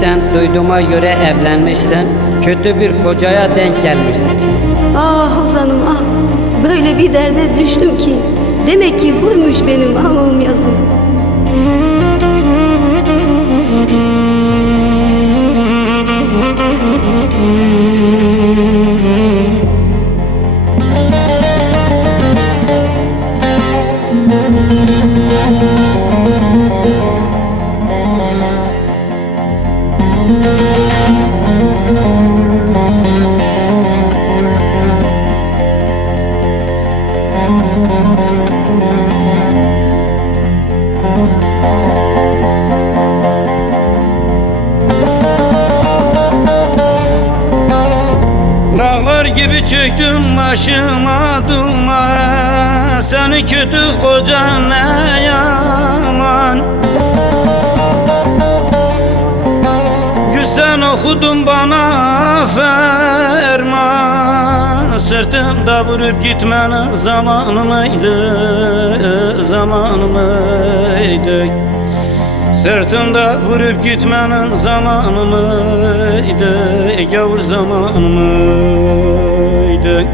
büyümüşsen, duyduğuma göre evlenmişsen, kötü bir kocaya denk gelmişsin. Ah Ozan'ım ah, böyle bir derde düştüm ki. Demek ki buymuş benim alım yazım. Dağlar gibi çöktüm başıma duman, seni kötü koca ne yaman. Sen okudun bana ferman, sırtımda vurup gitmenin zamanı mıydı, zamanı mıydı? Sırtımda vurup gitmenin zamanı mıydı, gavur zamanı mıydı?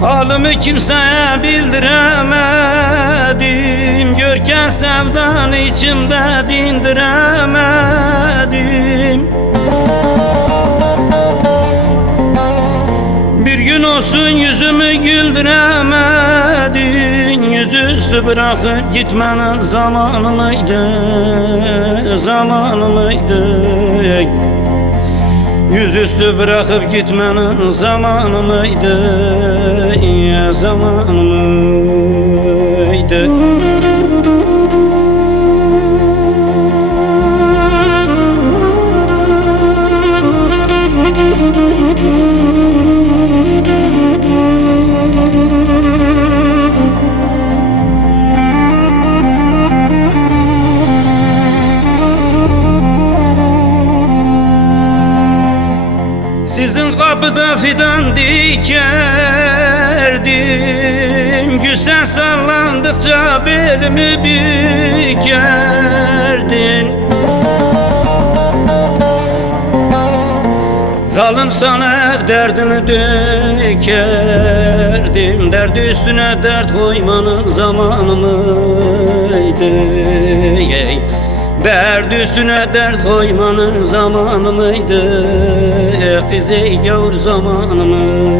Halımı kimseye bildiremedim, görken sevdan içimde dindiremedim. Bir gün olsun yüzümü güldüremedin, yüzüstü bırakıp gitmenin zamanı mıydı, zamanı mıydı? Yüzüstü bırakıp gitmenin zamanı mıydı, ya zamanı mıydı? Sizin kapıda fidan dikerdim, güzel sallandıkça belimi bükerdin. Zalim sana hep derdimi dökerdim, dert üstüne dert koymanın zamanı mıydı? Dert üstüne dert koymanın zamanı mıydı? Kızı gavur zamanı mıydı?